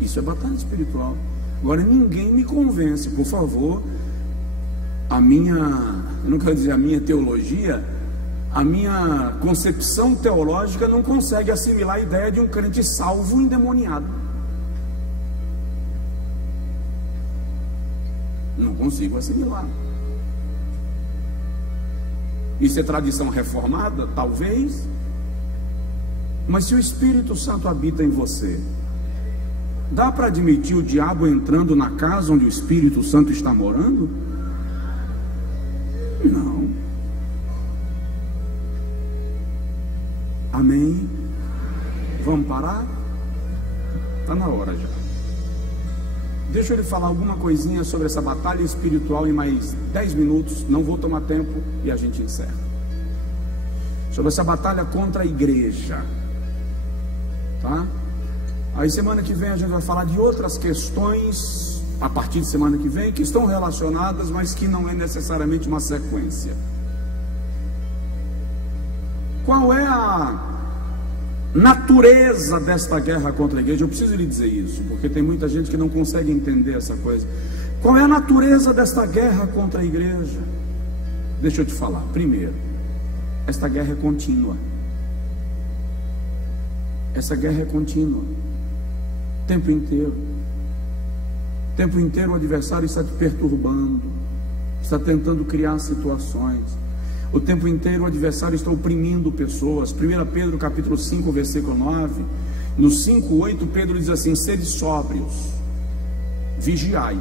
Isso é batalha espiritual. Agora ninguém me convence, por favor. Eu não quero dizer a minha teologia, a minha concepção teológica não consegue assimilar a ideia de um crente salvo endemoniado. Não consigo assimilar. Isso é tradição reformada? Talvez. Mas se o Espírito Santo habita em você, dá para admitir o diabo entrando na casa onde o Espírito Santo está morando? Não. Amém? Vamos parar? Está na hora já. Deixa eu lhe falar alguma coisinha sobre essa batalha espiritual em mais 10 minutos. Não vou tomar tempo e a gente encerra. Sobre essa batalha contra a igreja, tá? Aí semana que vem a gente vai falar de outras questões, a partir de semana que vem, que estão relacionadas, mas que não é necessariamente uma sequência. Qual é a natureza desta guerra contra a igreja? Eu preciso lhe dizer isso, porque tem muita gente que não consegue entender essa coisa. Qual é a natureza desta guerra contra a igreja? Deixa eu te falar. Primeiro, esta guerra é contínua. Essa guerra é contínua. O tempo inteiro. O tempo inteiro o adversário está te perturbando, está tentando criar situações. O tempo inteiro o adversário está oprimindo pessoas. 1 Pedro capítulo 5, versículo 9. No 5:8, Pedro diz assim: sede sóbrios, vigiai.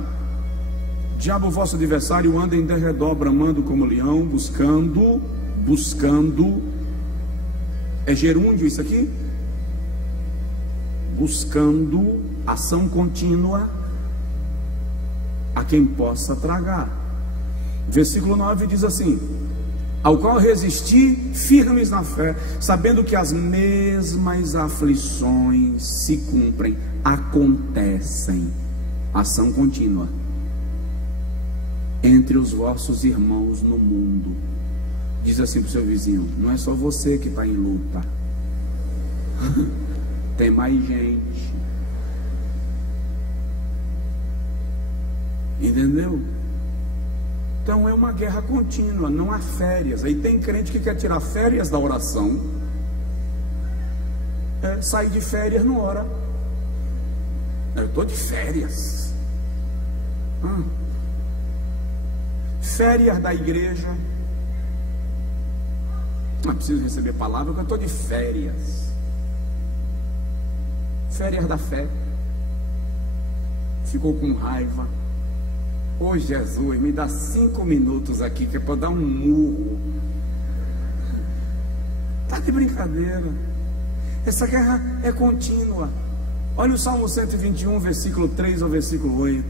O diabo, vosso adversário, anda em derredor, bramando como leão, buscando. É gerúndio isso aqui? Buscando, ação contínua, a quem possa tragar. Versículo 9 diz assim: ao qual resisti firmes na fé, sabendo que as mesmas aflições se cumprem, acontecem, ação contínua, entre os vossos irmãos no mundo. Diz assim para o seu vizinho: não é só você que está em luta, tem mais gente. Entendeu? Então é uma guerra contínua, não há férias. Aí tem crente que quer tirar férias da oração, sai de férias, não ora. Eu estou de férias. Férias da igreja. Não preciso receber palavra, porque eu estou de férias. Férias da fé. Ficou com raiva. Ô Jesus, me dá 5 minutos aqui, que é para dar um murro. Está de brincadeira. Essa guerra é contínua. Olha o Salmo 121, versículo 3 ao versículo 8.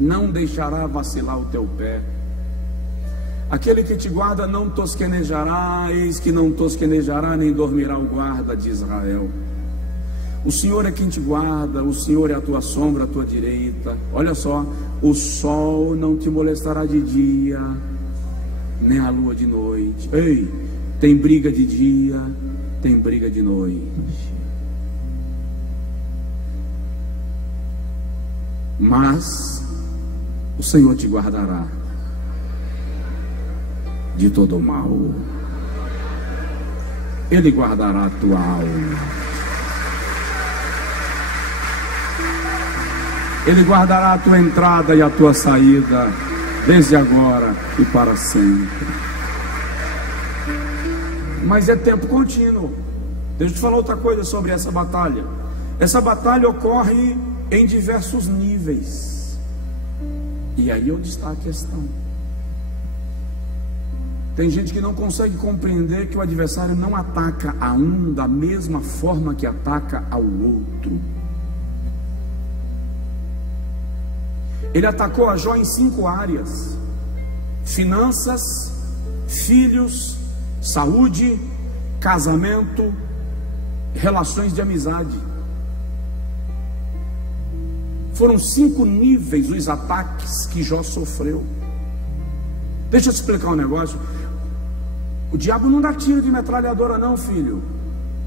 Não deixará vacilar o teu pé. Aquele que te guarda não tosquenejará, eis que não tosquenejará, nem dormirá o guarda de Israel. O Senhor é quem te guarda, o Senhor é a tua sombra, a tua direita. Olha só, o sol não te molestará de dia, nem a lua de noite. Ei, tem briga de dia, tem briga de noite. Mas o Senhor te guardará de todo o mal. Ele guardará a tua alma. Ele guardará a tua entrada e a tua saída, desde agora e para sempre. Mas é tempo contínuo. Deixa eu te falar outra coisa sobre essa batalha. Essa batalha ocorre em diversos níveis. E aí é onde está a questão. Tem gente que não consegue compreender que o adversário não ataca a um da mesma forma que ataca ao outro. Ele atacou a Jó em 5 áreas: finanças, filhos, saúde, casamento, relações de amizade. Foram 5 níveis os ataques que Jó sofreu. Deixa eu te explicar um negócio. O diabo não dá tiro de metralhadora não, filho.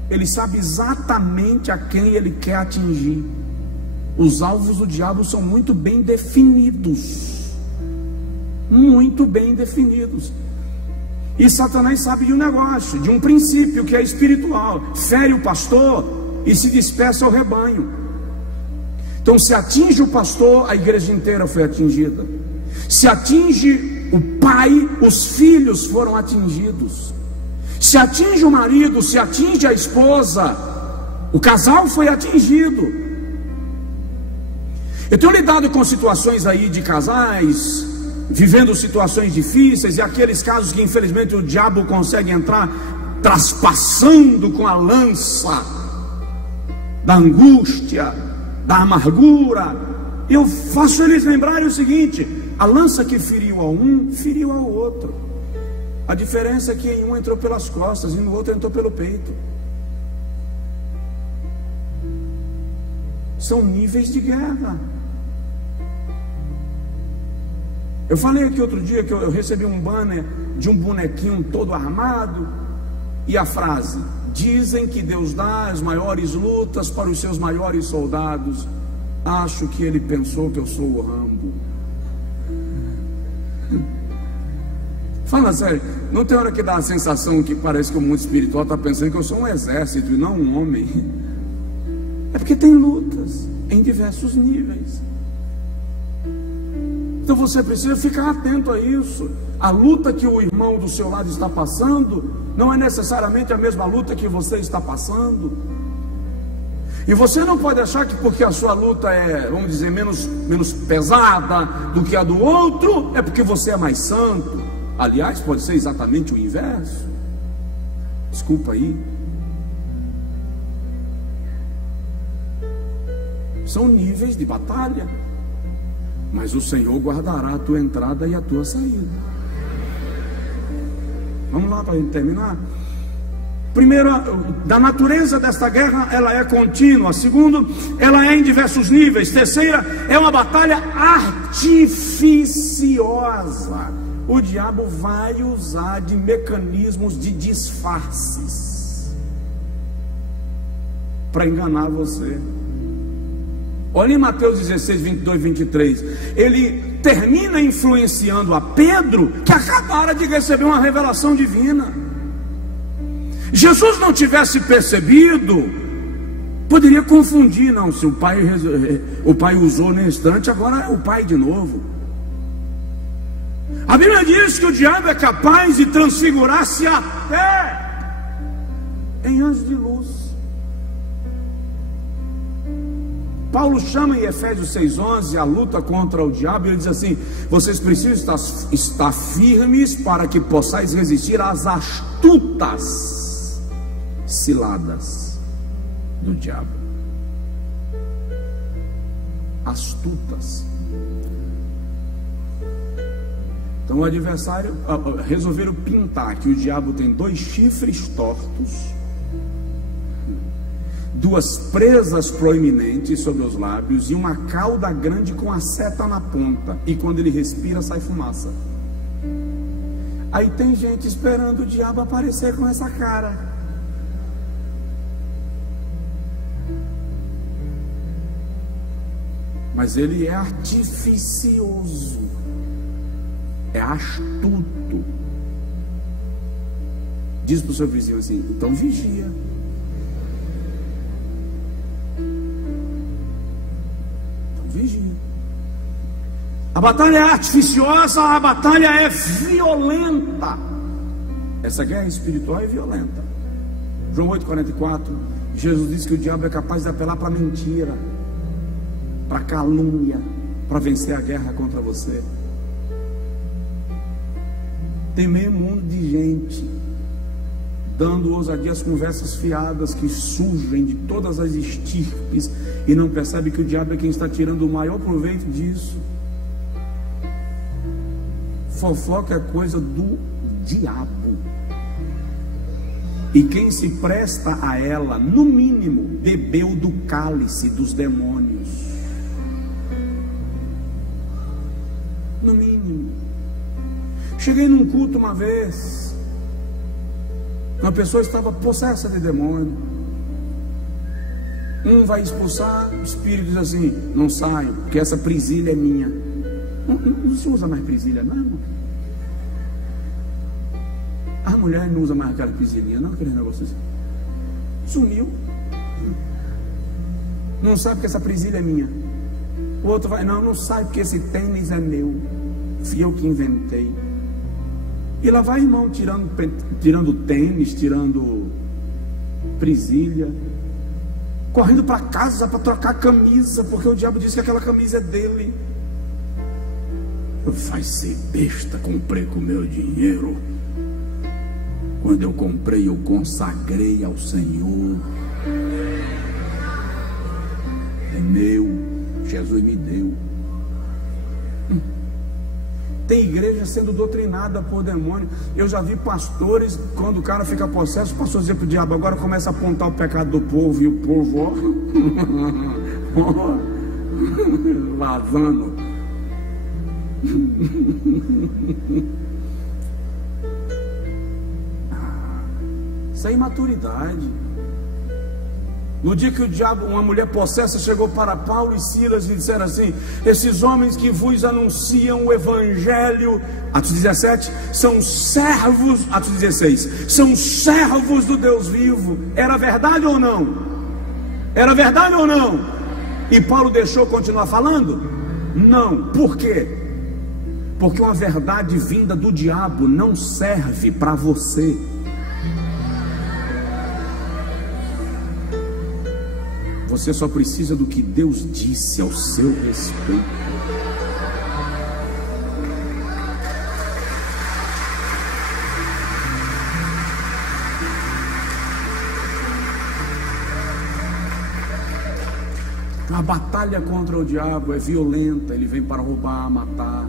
Ele sabe exatamente a quem ele quer atingir. Os alvos do diabo são muito bem definidos. Muito bem definidos. E Satanás sabe de um negócio, de um princípio que é espiritual: fere o pastor e se dispersa o rebanho. Então, se atinge o pastor, a igreja inteira foi atingida. Se atinge o pai, os filhos foram atingidos. Se atinge o marido, se atinge a esposa, o casal foi atingido. Eu tenho lidado com situações aí de casais vivendo situações difíceis, e aqueles casos que infelizmente o diabo consegue entrar traspassando com a lança da angústia, da amargura. Eu faço eles lembrarem o seguinte: a lança que feriu a um, feriu ao outro. A diferença é que em um entrou pelas costas e no outro entrou pelo peito. São níveis de guerra. Eu falei aqui outro dia que eu recebi um banner de um bonequinho todo armado, E a frase: dizem que Deus dá as maiores lutas para os seus maiores soldados. Acho que ele pensou que eu sou o Rambo. Fala sério, não tem hora que dá a sensação que parece que o mundo espiritual está pensando que eu sou um exército e não um homem? É porque tem lutas em diversos níveis. Então você precisa ficar atento a isso. A luta que o irmão do seu lado está passando não é necessariamente a mesma luta que você está passando. E você não pode achar que porque a sua luta é, vamos dizer, menos pesada do que a do outro, é porque você é mais santo. Aliás, pode ser exatamente o inverso. Desculpa aí. São níveis de batalha. Mas o Senhor guardará a tua entrada e a tua saída. Vamos lá para a gente terminar. Primeiro, da natureza desta guerra, ela é contínua. Segundo, ela é em diversos níveis. Terceira, é uma batalha artificiosa. O diabo vai usar de mecanismos de disfarces para enganar você. Olha em Mateus 16, 22, 23. Ele termina influenciando a Pedro, que acabara de receber uma revelação divina. Jesus não tivesse percebido, poderia confundir. Não, se o pai usou no instante, agora é o pai de novo. A Bíblia diz que o diabo é capaz de transfigurar-se até em anjos de luz. Paulo chama em Efésios 6,11 a luta contra o diabo, e ele diz assim: vocês precisam estar firmes para que possais resistir às astutas ciladas do diabo. Astutas. Então o adversário resolveram pintar que o diabo tem 2 chifres tortos, 2 presas proeminentes sobre os lábios e uma cauda grande com a seta na ponta, e quando ele respira sai fumaça. Aí tem gente esperando o diabo aparecer com essa cara. Mas ele é artificioso, é astuto. Diz para o seu vizinho assim: então vigia. Vigia. A batalha é artificiosa, a batalha é violenta. Essa guerra espiritual é violenta. João 8,44, Jesus disse que o diabo é capaz de apelar para mentira, para calúnia, para vencer a guerra contra você. Tem meio mundo de gente dando ousadia às conversas fiadas que surgem de todas as estirpes e não percebe que o diabo é quem está tirando o maior proveito disso. Fofoca é coisa do diabo, e quem se presta a ela, no mínimo, bebeu do cálice dos demônios. No mínimo. Cheguei num culto uma vez, uma pessoa estava possessa de demônio. Um vai expulsar, o espírito diz assim: não saio, porque essa presilha é minha. Não se usa mais presilha, não, irmão? A mulher não usa mais aquela presilhinha, não, aquele negócio assim. Sumiu. Não sabe porque essa presilha é minha. O outro vai: não sai porque esse tênis é meu, fui eu que inventei. E lá vai irmão tirando tênis, tirando presilha, correndo para casa para trocar camisa, porque o diabo disse que aquela camisa é dele. Vai ser besta, comprei com meu dinheiro. Quando eu comprei, eu consagrei ao Senhor. É meu, Jesus me deu. Tem igreja sendo doutrinada por demônio. Eu já vi pastores, quando o cara fica possesso, o pastor dizia para o diabo: agora começa a apontar o pecado do povo, e o povo, ó, lavando. Isso é imaturidade. No dia que o diabo, uma mulher possessa, chegou para Paulo e Silas e disseram assim: esses homens que vos anunciam o evangelho, Atos 17, são servos, Atos 16, são servos do Deus vivo. Era verdade ou não? Era verdade ou não? E Paulo deixou continuar falando? Não. Por quê? Porque uma verdade vinda do diabo não serve para você. Você só precisa do que Deus disse ao seu respeito. A batalha contra o diabo é violenta, ele vem para roubar, matar.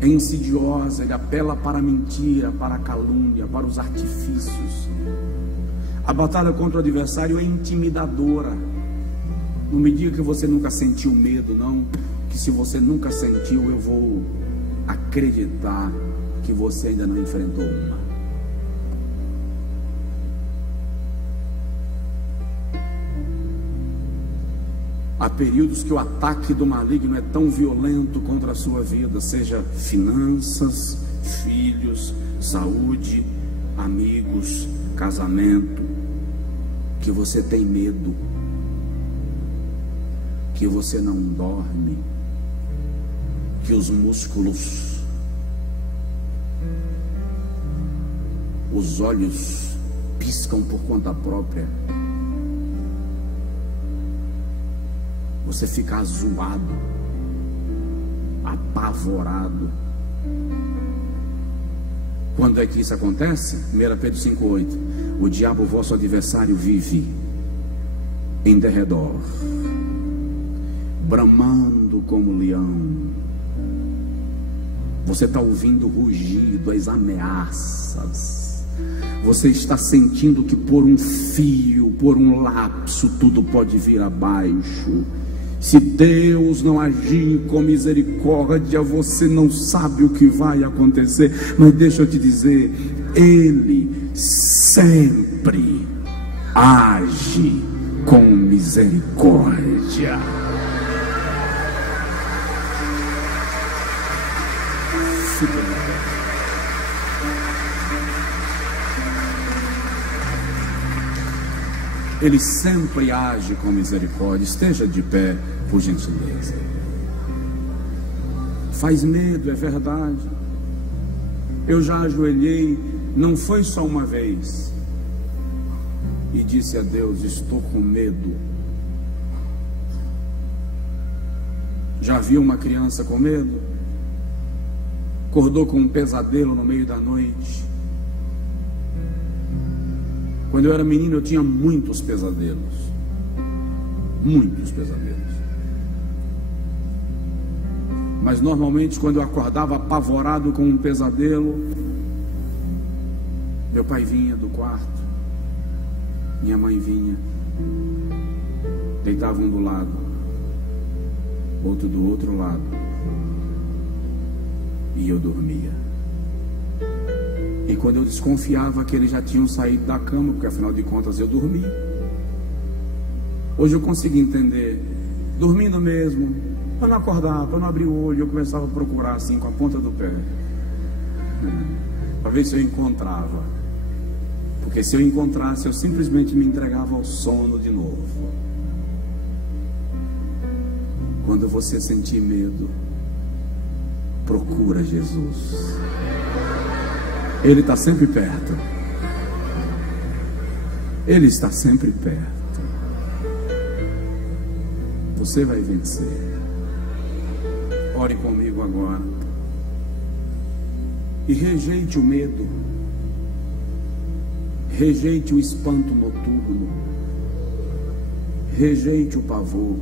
É insidiosa, ele apela para a mentira, para a calúnia, para os artifícios. A batalha contra o adversário é intimidadora. Não me diga que você nunca sentiu medo, não. Que se você nunca sentiu, eu vou acreditar que você ainda não enfrentou uma. Há períodos que o ataque do maligno é tão violento contra a sua vida, seja finanças, filhos, saúde, amigos, casamento, que você tem medo, que você não dorme, que os músculos, os olhos piscam por conta própria, você fica azuado, apavorado. Quando é que isso acontece? 1 Pedro 5,8. O diabo, vosso adversário, vive em derredor, bramando como leão. Você está ouvindo o rugido, as ameaças. Você está sentindo que por um fio, por um lapso, tudo pode vir abaixo. Se Deus não agir com misericórdia, você não sabe o que vai acontecer. Mas deixa eu te dizer, Ele sempre age com misericórdia. Ele sempre age com misericórdia. Esteja de pé, por gentileza. Faz medo, é verdade. Eu já ajoelhei, não foi só uma vez, e disse a Deus: estou com medo. Já viu uma criança com medo? Acordou com um pesadelo no meio da noite? Quando eu era menino, eu tinha muitos pesadelos. Muitos pesadelos. Mas normalmente, quando eu acordava apavorado com um pesadelo, meu pai vinha do quarto, minha mãe vinha, deitavam um do lado, outro do outro lado, e eu dormia. E quando eu desconfiava que eles já tinham saído da cama, porque afinal de contas eu dormi. Hoje eu consegui entender, dormindo mesmo, eu não acordava, eu não abria o olho, eu começava a procurar assim com a ponta do pé, para ver se eu encontrava. Porque se eu encontrasse, eu simplesmente me entregava ao sono de novo. Quando você sentir medo, procura Jesus. Ele está sempre perto. Ele está sempre perto. Você vai vencer. Ore comigo agora. E rejeite o medo. Rejeite o espanto noturno. Rejeite o pavor.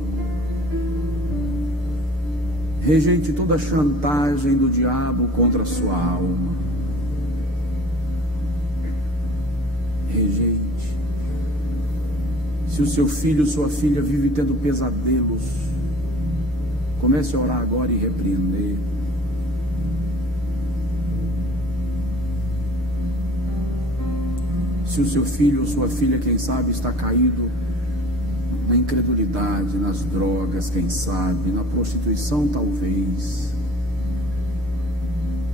Rejeite toda a chantagem do diabo contra a sua alma. Rejeite. Se o seu filho ou sua filha vive tendo pesadelos, comece a orar agora e repreender. Se o seu filho ou sua filha, quem sabe, está caído na incredulidade, nas drogas, quem sabe, na prostituição, talvez.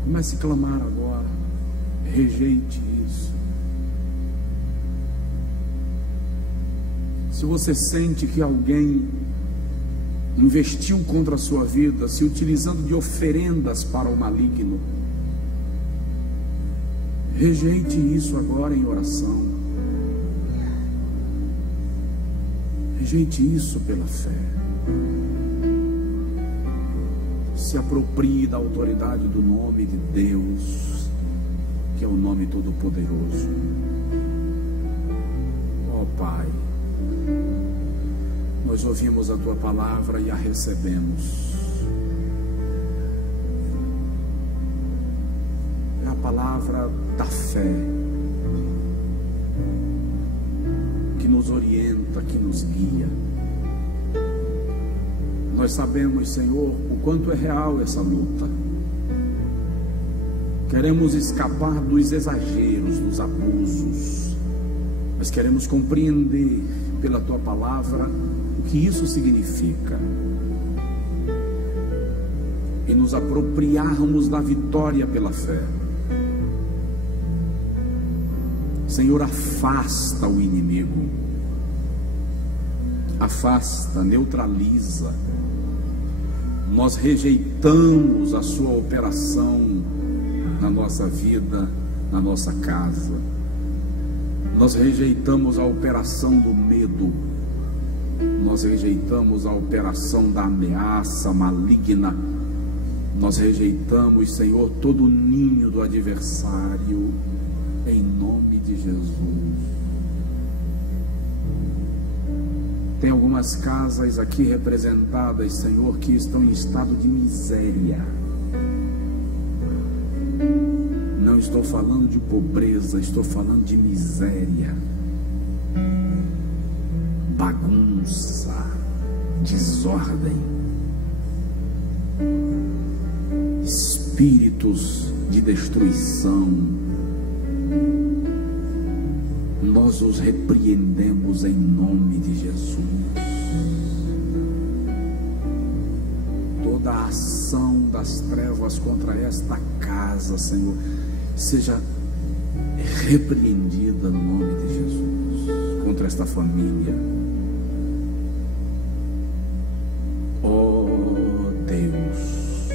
Comece a clamar agora. Rejeite isso. Se você sente que alguém investiu contra a sua vida, se utilizando de oferendas para o maligno, rejeite isso agora em oração. Rejeite isso pela fé. Se aproprie da autoridade do nome de Deus, que é o nome todo-poderoso. Ó Pai, nós ouvimos a Tua palavra e a recebemos. É a palavra da fé que nos orienta, que nos guia. Nós sabemos, Senhor, o quanto é real essa luta. Queremos escapar dos exageros, dos abusos, mas queremos compreender pela Tua palavra o que isso significa e nos apropriarmos da vitória pela fé. Senhor, afasta o inimigo, afasta, neutraliza. Nós rejeitamos a sua operação na nossa vida, na nossa casa. Nós rejeitamos a operação do medo. Nós rejeitamos a operação da ameaça maligna. Nós rejeitamos, Senhor, todo o ninho do adversário, em nome de Jesus. Tem algumas casas aqui representadas, Senhor, que estão em estado de miséria. Não estou falando de pobreza, estou falando de miséria, bagunça, desordem, espíritos de destruição. Nós os repreendemos em nome de Jesus. Toda a ação das trevas contra esta casa, Senhor, seja repreendida no nome de Jesus. Contra esta família. Oh Deus,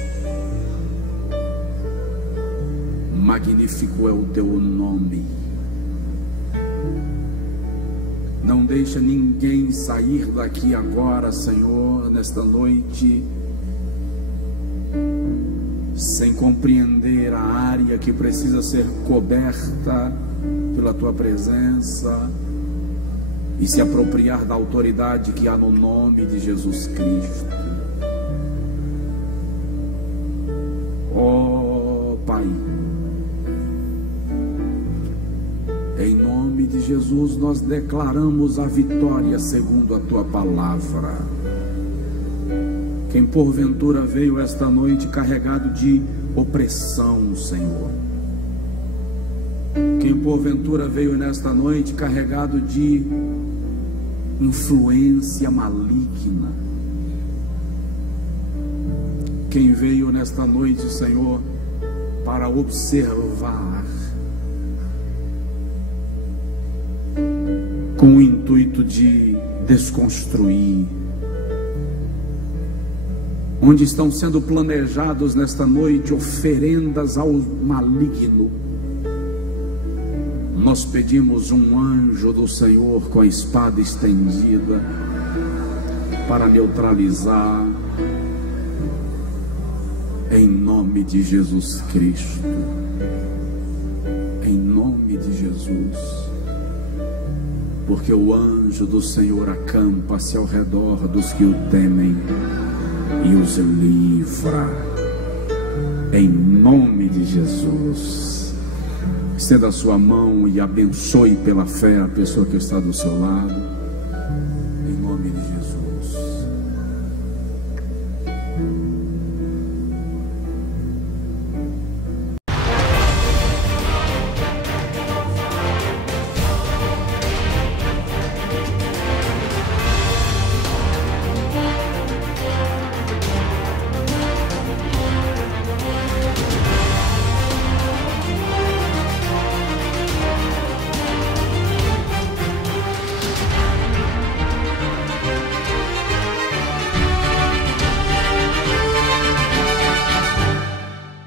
magnífico é o Teu nome. Não deixa ninguém sair daqui agora, Senhor, nesta noite, sem compreender a área que precisa ser coberta pela Tua presença e se apropriar da autoridade que há no nome de Jesus Cristo. Oh Pai, em nome de Jesus nós declaramos a vitória segundo a Tua palavra. Quem porventura veio esta noite carregado de opressão, Senhor, quem porventura veio nesta noite carregado de influência maligna, quem veio nesta noite, Senhor, para observar, com o intuito de desconstruir, onde estão sendo planejados nesta noite oferendas ao maligno, nós pedimos um anjo do Senhor com a espada estendida para neutralizar, em nome de Jesus Cristo, em nome de Jesus, porque o anjo do Senhor acampa-se ao redor dos que o temem e os livra, em nome de Jesus. Estenda a sua mão e abençoe pela fé a pessoa que está do seu lado.